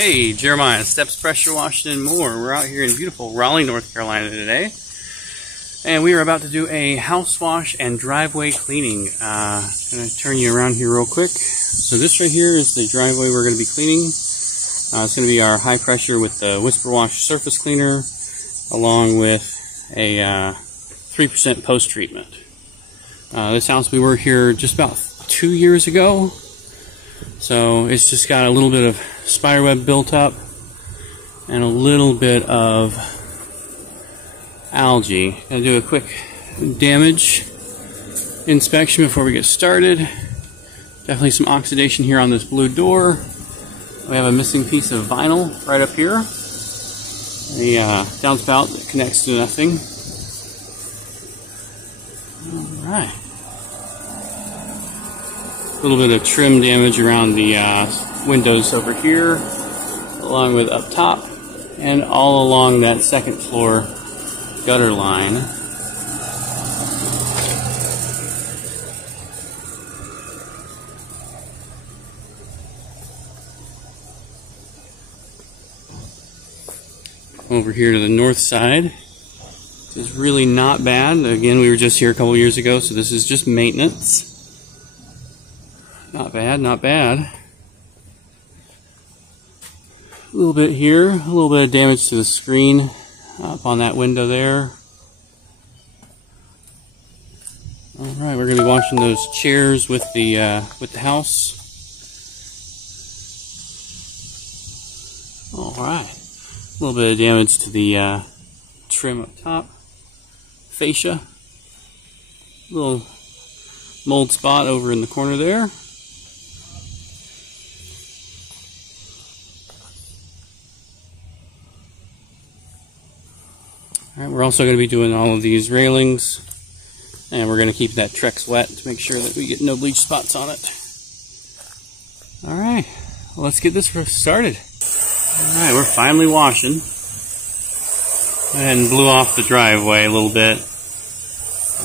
Hey, Jeremiah, Steps Pressure Washing and more. We're out here in beautiful Raleigh, North Carolina today. And we are about to do a house wash and driveway cleaning. I'm going to turn you around here real quick. So this right here is the driveway we're going to be cleaning. It's going to be our high pressure with the Whisper Wash surface cleaner, along with a 3% post treatment. This house, we were here just about 2 years ago. So it's just got a little bit of spiderweb built up and a little bit of algae. Gonna do a quick damage inspection before we get started. Definitely some oxidation here on this blue door. We have a missing piece of vinyl right up here. A downspout that connects to nothing. Alright. A little bit of trim damage around the windows over here, along with up top, and all along that second floor gutter line. Over here to the north side. This is really not bad. Again, we were just here a couple years ago, so this is just maintenance. Not bad, not bad. A little bit here, a little bit of damage to the screen up on that window there. Alright, we're going to be washing those chairs with the house. Alright, a little bit of damage to the trim up top. Fascia. A little mold spot over in the corner there. Alright, we're also going to be doing all of these railings, and we're going to keep that Trex wet to make sure that we get no bleach spots on it. Alright, well, let's get this started. Alright, we're finally washing. And blew off the driveway a little bit.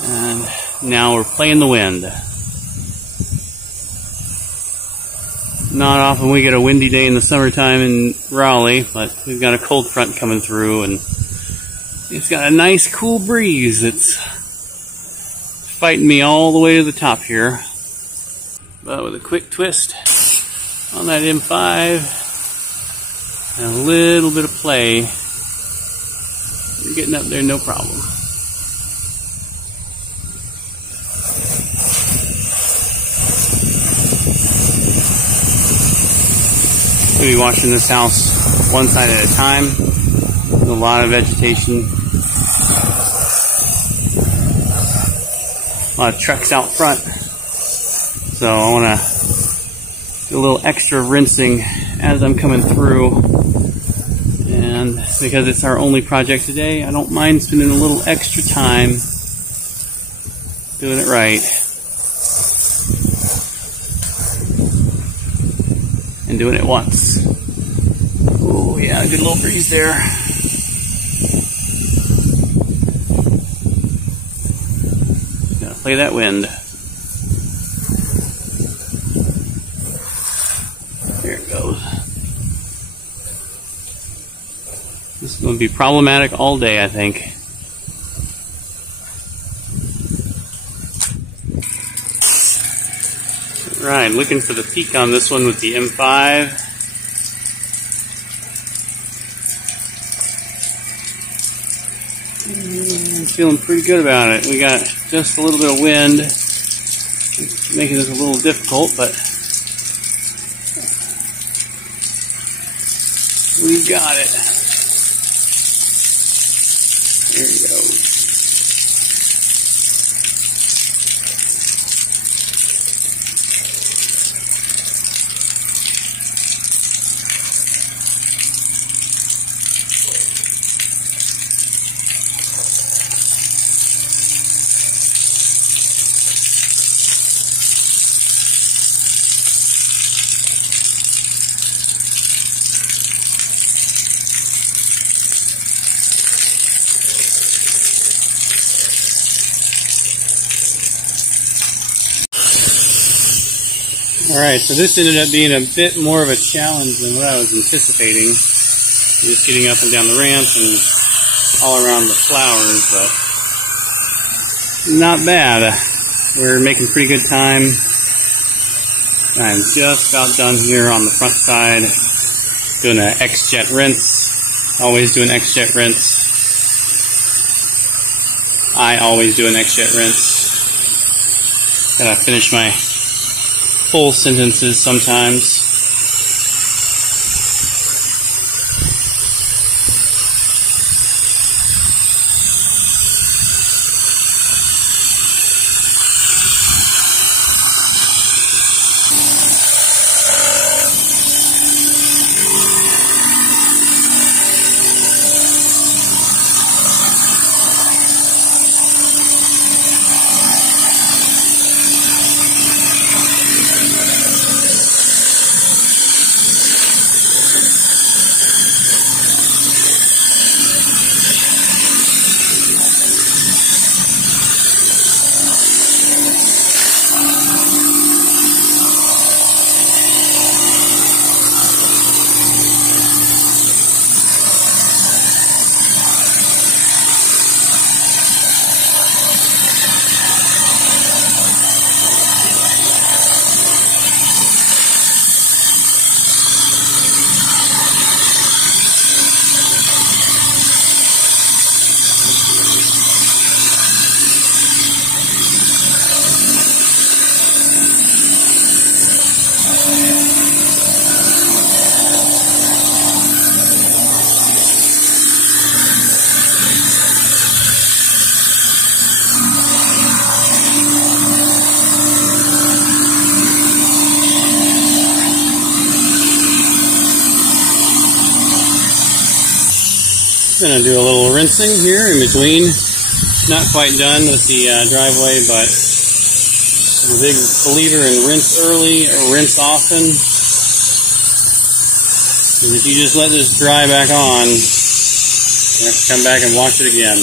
And now we're playing the wind. Not often we get a windy day in the summertime in Raleigh, but we've got a cold front coming through, and it's got a nice cool breeze that's fighting me all the way to the top here. But with a quick twist on that M5 and a little bit of play, you're getting up there no problem. We'll be washing this house one side at a time. There's a lot of vegetation. A lot of trucks out front. So I want to do a little extra rinsing as I'm coming through. And because it's our only project today, I don't mind spending a little extra time doing it right. And doing it once. Oh yeah, a good little breeze there. Gotta play that wind. There it goes. This is going to be problematic all day, I think. Right, looking for the peak on this one with the M5. I'm feeling pretty good about it. We got just a little bit of wind, making this a little difficult, but we got it. There you go. Alright, so this ended up being a bit more of a challenge than what I was anticipating. Just getting up and down the ramp and all around the flowers, but not bad. We're making pretty good time. I'm just about done here on the front side. Doing an X-Jet rinse. Always do an X-Jet rinse. I always do an X-Jet rinse. Gotta finish my full sentences sometimes. Gonna do a little rinsing here in between. Not quite done with the driveway, but I'm a big believer in rinse early or rinse often. Because if you just let this dry back on, you have to come back and wash it again.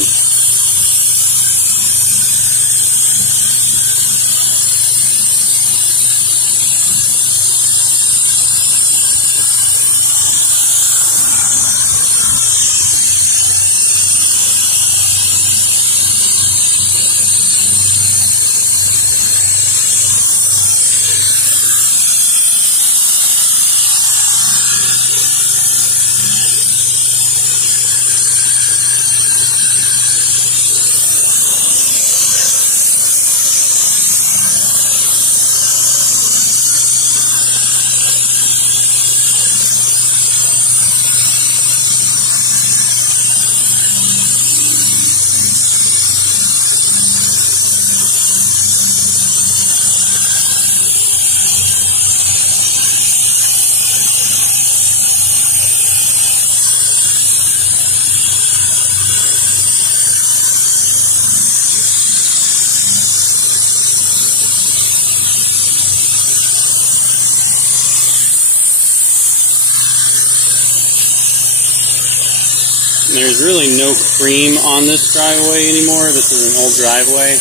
There's really no cream on this driveway anymore. This is an old driveway.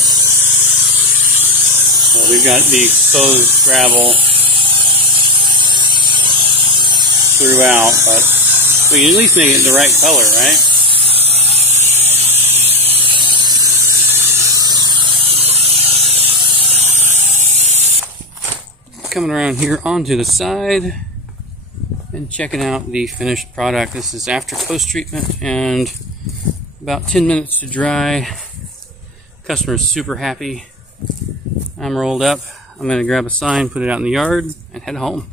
So we've got the exposed gravel throughout, but we can at least make it the right color, right? Coming around here onto the side and checking out the finished product. This is after post treatment and about 10 minutes to dry. Customer's super happy. I'm rolled up. I'm going to grab a sign, put it out in the yard, and head home.